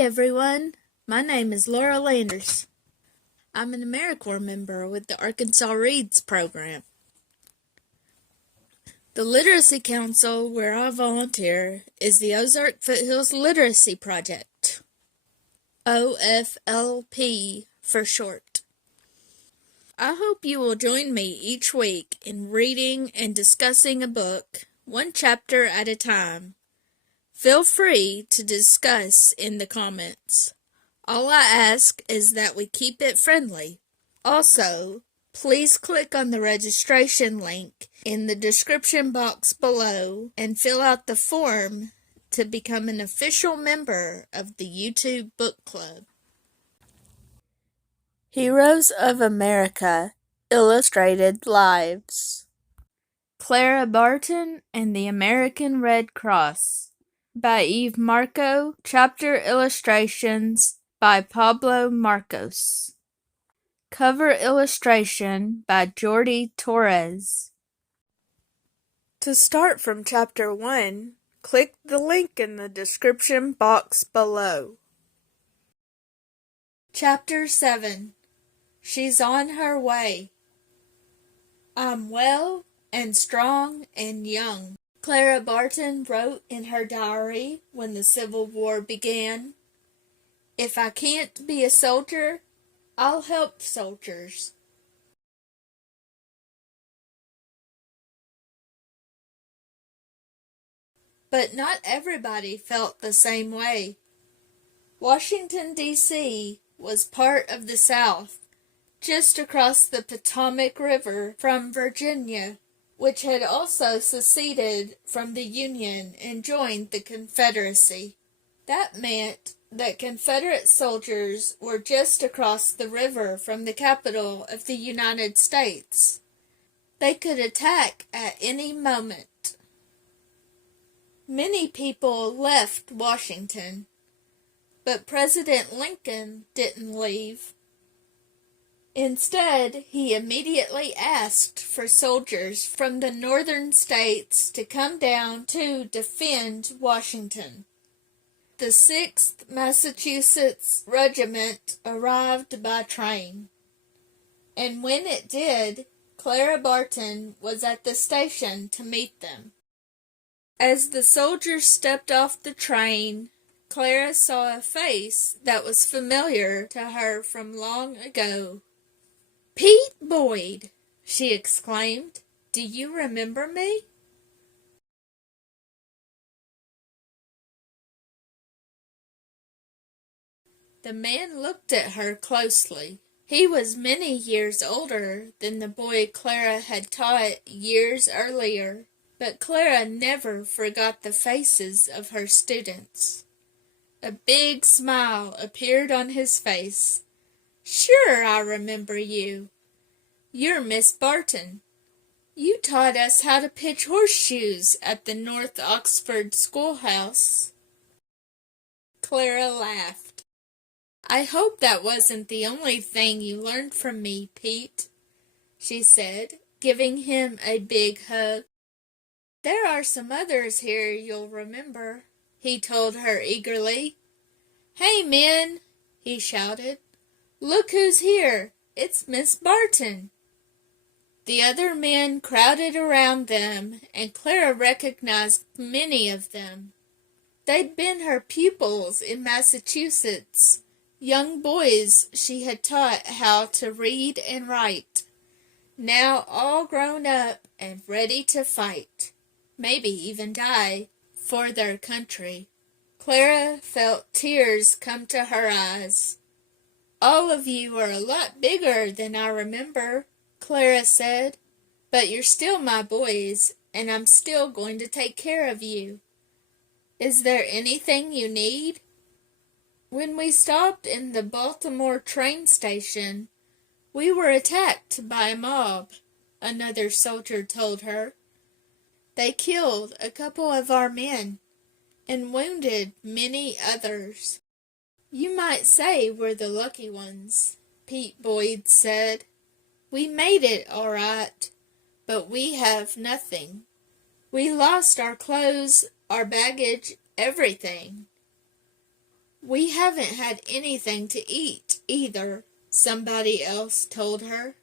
everyone, my name is Laura Landers. I'm an AmeriCorps member with the Arkansas Reads program. The Literacy Council where I volunteer is the Ozark Foothills Literacy Project, OFLP for short. I hope you will join me each week in reading and discussing a book, one chapter at a time. Feel free to discuss in the comments. All I ask is that we keep it friendly. Also, please click on the registration link in the description box below and fill out the form to become an official member of the YouTube Book Club. Heroes of America Illustrated Lives. Clara Barton and the American Red Cross by Eve Marco. Chapter illustrations by Pablo Marcos. Cover illustration by Jordi Torres. To start from Chapter 1, click the link in the description box below. Chapter 7. She's on her way. I'm well and strong and young, Clara Barton wrote in her diary when the Civil War began. If I can't be a soldier, I'll help soldiers. But not everybody felt the same way. Washington, D.C. was part of the South, just across the Potomac River from Virginia, which had also seceded from the Union and joined the Confederacy. That meant that Confederate soldiers were just across the river from the capital of the United States. They could attack at any moment. Many people left Washington, but President Lincoln didn't leave. Instead, he immediately asked for soldiers from the northern states to come down to defend Washington. The 6th Massachusetts Regiment arrived by train, and when it did, Clara Barton was at the station to meet them. As the soldiers stepped off the train, Clara saw a face that was familiar to her from long ago. "Pete Boyd!" she exclaimed. "Do you remember me?" The man looked at her closely. He was many years older than the boy Clara had taught years earlier, but Clara never forgot the faces of her students. A big smile appeared on his face. "Sure, I remember you. You're Miss Barton. You taught us how to pitch horseshoes at the North Oxford schoolhouse." Clara laughed. "I hope that wasn't the only thing you learned from me, Pete," she said, giving him a big hug. "There are some others here you'll remember," he told her eagerly. "Hey, men," he shouted. "Look who's here. It's Miss Barton." The other men crowded around them, and Clara recognized many of them. They'd been her pupils in Massachusetts, young boys she had taught how to read and write, now all grown up and ready to fight, maybe even die, for their country. Clara felt tears come to her eyes. "All of you are a lot bigger than I remember," Clara said, "but you're still my boys, and I'm still going to take care of you. Is there anything you need?" "When we stopped in the Baltimore train station, we were attacked by a mob," another soldier told her. "They killed a couple of our men and wounded many others." "You might say we're the lucky ones," Pete Boyd said. "We made it all right, but we have nothing. We lost our clothes, our baggage, everything." We haven't had anything to eat, either, somebody else told her.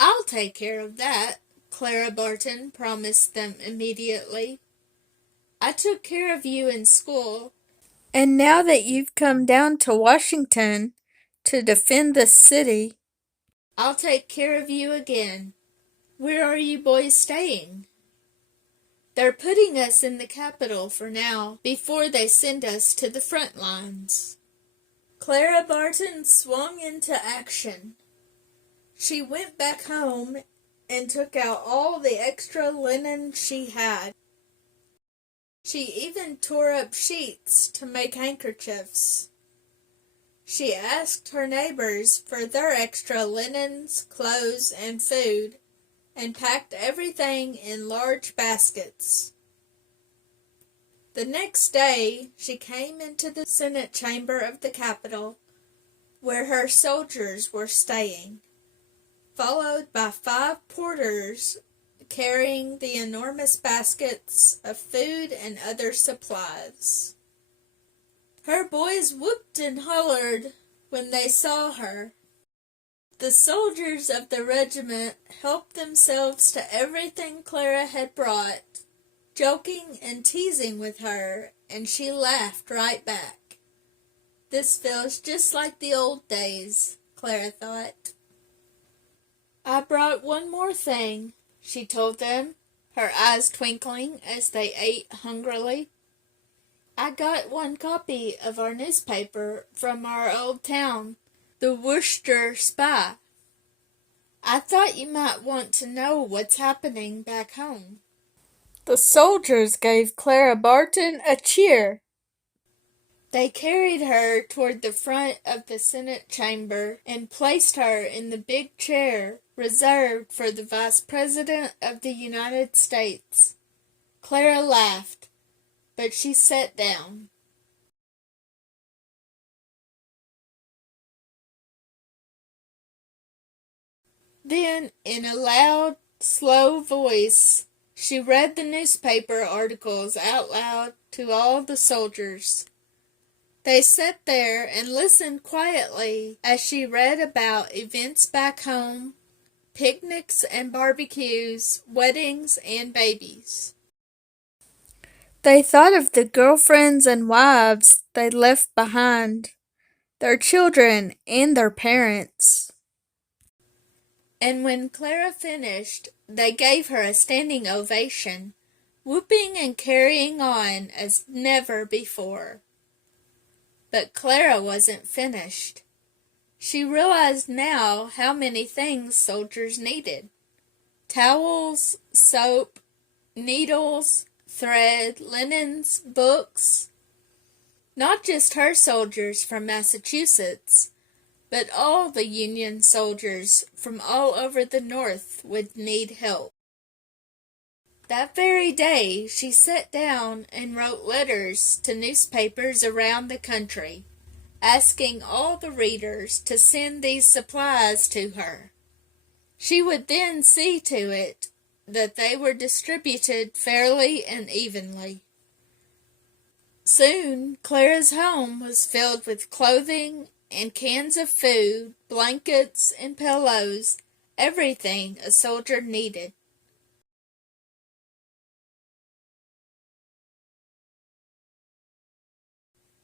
I'll take care of that, Clara Barton promised them immediately. I took care of you in school, and now that you've come down to Washington to defend the city, I'll take care of you again. Where are you boys staying? They're putting us in the capital for now, before they send us to the front lines. Clara Barton swung into action. She went back home and took out all the extra linen she had. She even tore up sheets to make handkerchiefs. She asked her neighbors for their extra linens, clothes, and food, and packed everything in large baskets. The next day, she came into the Senate chamber of the Capitol, where her soldiers were staying, followed by 5 porters carrying the enormous baskets of food and other supplies. Her boys whooped and hollered when they saw her. The soldiers of the regiment helped themselves to everything Clara had brought, joking and teasing with her, and she laughed right back. This feels just like the old days, Clara thought. I brought one more thing, she told them, her eyes twinkling as they ate hungrily. I got one copy of our newspaper from our old town, the Worcester Spy. I thought you might want to know what's happening back home. The soldiers gave Clara Barton a cheer. They carried her toward the front of the Senate chamber and placed her in the big chair reserved for the Vice President of the United States. Clara laughed, but she sat down. Then, in a loud, slow voice, she read the newspaper articles out loud to all the soldiers. They sat there and listened quietly as she read about events back home, picnics and barbecues, weddings and babies. They thought of the girlfriends and wives they left behind, their children and their parents. And when Clara finished, they gave her a standing ovation, whooping and carrying on as never before. But Clara wasn't finished. She realized now how many things soldiers needed. Towels, soap, needles, thread, linens, books. Not just her soldiers from Massachusetts, but all the Union soldiers from all over the North would need help. That very day, she sat down and wrote letters to newspapers around the country, asking all the readers to send these supplies to her. She would then see to it that they were distributed fairly and evenly. Soon, Clara's home was filled with clothing and cans of food, blankets and pillows, everything a soldier needed.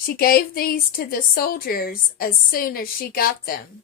She gave these to the soldiers as soon as she got them.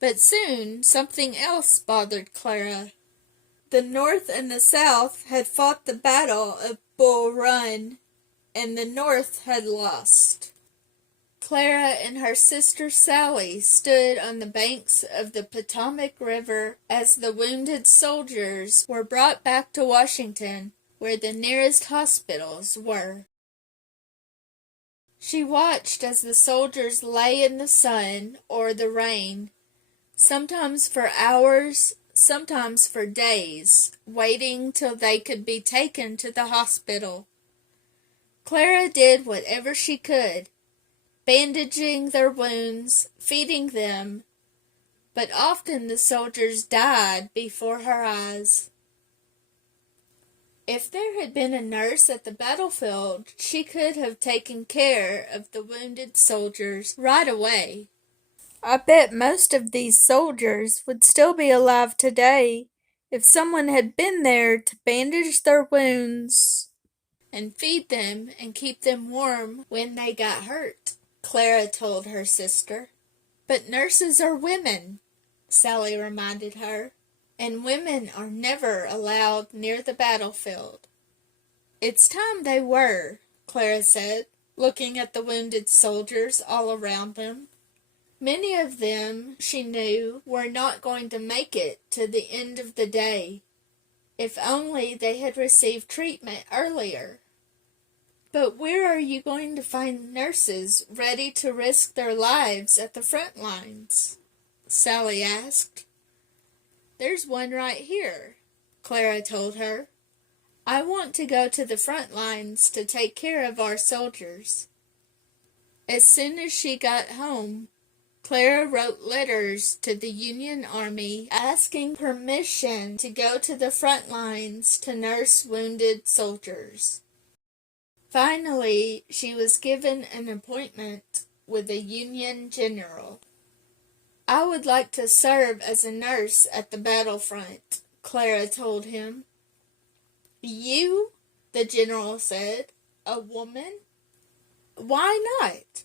But soon something else bothered Clara. The North and the South had fought the Battle of Bull Run, and the North had lost. Clara and her sister Sally stood on the banks of the Potomac River as the wounded soldiers were brought back to Washington, where the nearest hospitals were. She watched as the soldiers lay in the sun or the rain, sometimes for hours, sometimes for days, waiting till they could be taken to the hospital. Clara did whatever she could, bandaging their wounds, feeding them, but often the soldiers died before her eyes. If there had been a nurse at the battlefield, she could have taken care of the wounded soldiers right away. I bet most of these soldiers would still be alive today if someone had been there to bandage their wounds and feed them and keep them warm when they got hurt, Clara told her sister. But nurses are women, Sally reminded her, and women are never allowed near the battlefield. It's time they were, Clara said, looking at the wounded soldiers all around them. Many of them, she knew, were not going to make it to the end of the day. If only they had received treatment earlier. But where are you going to find nurses ready to risk their lives at the front lines? Sally asked. There's one right here, Clara told her. I want to go to the front lines to take care of our soldiers. As soon as she got home, Clara wrote letters to the Union Army asking permission to go to the front lines to nurse wounded soldiers. Finally, she was given an appointment with a Union general. I would like to serve as a nurse at the battlefront, Clara told him. You? The general said. A woman? Why not?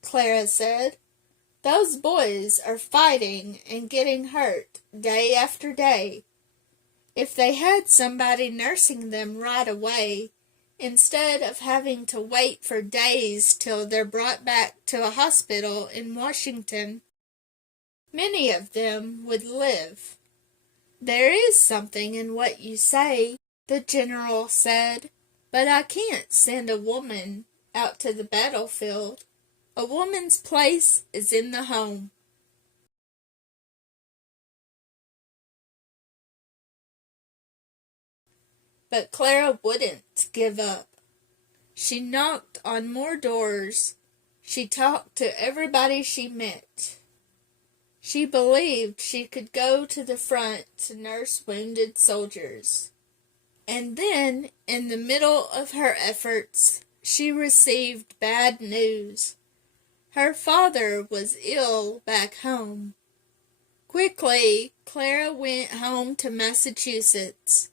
Clara said. Those boys are fighting and getting hurt day after day. If they had somebody nursing them right away, instead of having to wait for days till they're brought back to a hospital in Washington, many of them would live. There is something in what you say, the general said, but I can't send a woman out to the battlefield. A woman's place is in the home. But Clara wouldn't give up. She knocked on more doors. She talked to everybody she met. She believed she could go to the front to nurse wounded soldiers. And then, in the middle of her efforts, she received bad news. Her father was ill back home. Quickly, Clara went home to Massachusetts.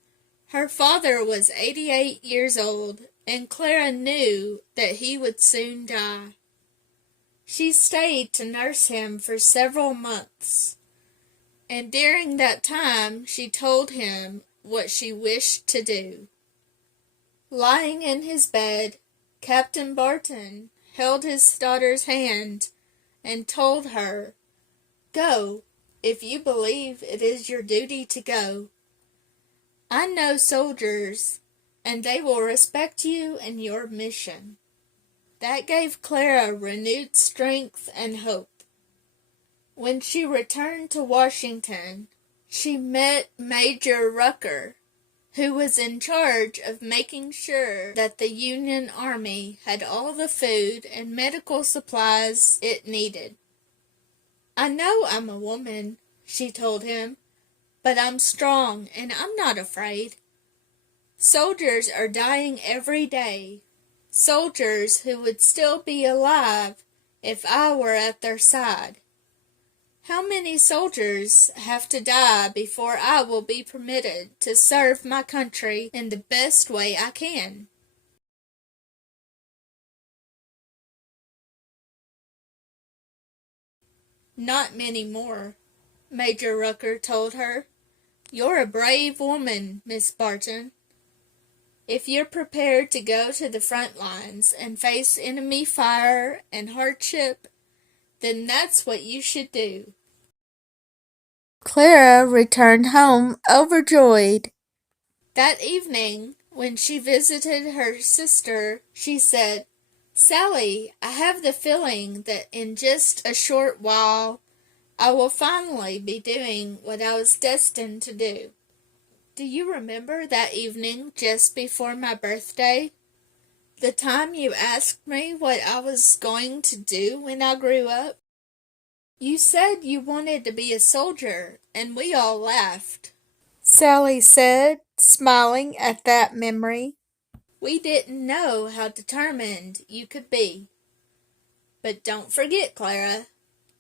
Her father was 88 years old, and Clara knew that he would soon die. She stayed to nurse him for several months, and during that time she told him what she wished to do. Lying in his bed, Captain Barton held his daughter's hand and told her, "Go, if you believe it is your duty to go. I know soldiers, and they will respect you and your mission." That gave Clara renewed strength and hope. When she returned to Washington, she met Major Rucker, who was in charge of making sure that the Union Army had all the food and medical supplies it needed. "I know I'm a woman," she told him, "but I'm strong and I'm not afraid. Soldiers are dying every day, soldiers who would still be alive if I were at their side. How many soldiers have to die before I will be permitted to serve my country in the best way I can?" "Not many more," Major Rucker told her. "You're a brave woman, Miss Barton. If you're prepared to go to the front lines and face enemy fire and hardship, then that's what you should do." Clara returned home overjoyed. That evening, when she visited her sister, she said, "Sally, I have the feeling that in just a short while I will finally be doing what I was destined to do. Do you remember that evening just before my birthday? The time you asked me what I was going to do when I grew up? You said you wanted to be a soldier, and we all laughed." Sally said, smiling at that memory. We didn't know how determined you could be. But don't forget, Clara,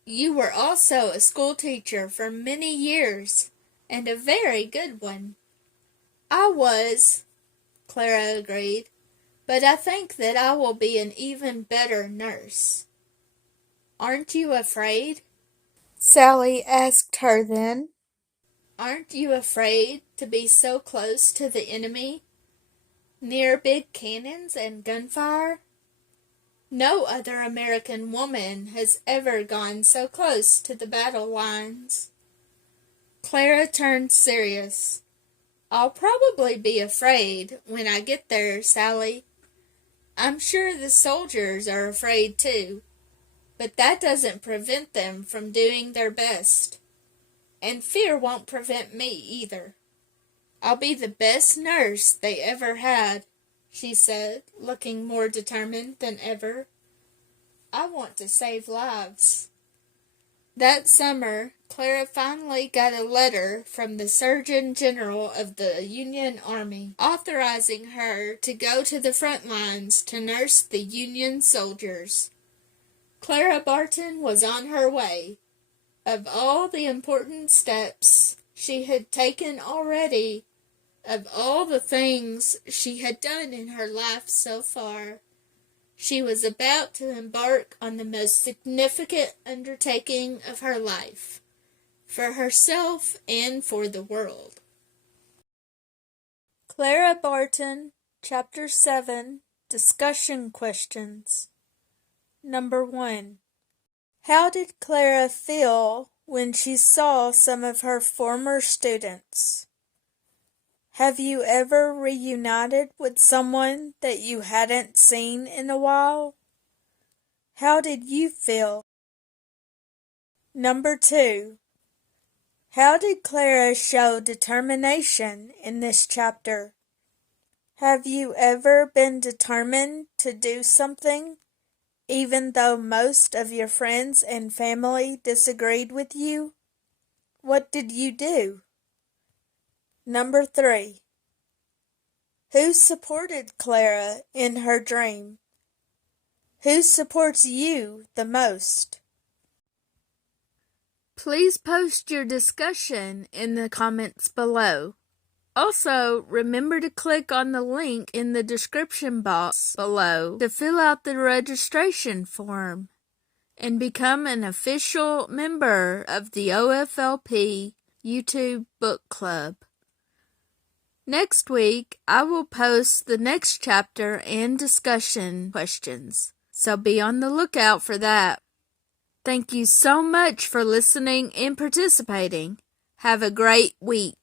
you were also a school teacher for many years, and a very good one. I was, Clara agreed, but I think that I will be an even better nurse. Aren't you afraid? Sally asked her then. Aren't you afraid to be so close to the enemy, near big cannons and gunfire? No other American woman has ever gone so close to the battle lines. Clara turned serious. I'll probably be afraid when I get there, Sally. I'm sure the soldiers are afraid too, but that doesn't prevent them from doing their best. And fear won't prevent me either. I'll be the best nurse they ever had, she said, looking more determined than ever. I want to save lives. That summer, Clara finally got a letter from the Surgeon General of the Union Army, authorizing her to go to the front lines to nurse the Union soldiers. Clara Barton was on her way. Of all the important steps she had taken already, of all the things she had done in her life so far, she was about to embark on the most significant undertaking of her life, for herself and for the world. Clara Barton, Chapter 7, Discussion Questions. Number 1. How did Clara feel when she saw some of her former students? Have you ever reunited with someone that you hadn't seen in a while? How did you feel? Number 2. How did Clara show determination in this chapter? Have you ever been determined to do something, even though most of your friends and family disagreed with you? What did you do? Number 3. Who supported Clara in her dream? Who supports you the most? Please post your discussion in the comments below. Also, remember to click on the link in the description box below to fill out the registration form and become an official member of the OFLP YouTube Book Club. Next week, I will post the next chapter and discussion questions, so be on the lookout for that. Thank you so much for listening and participating. Have a great week.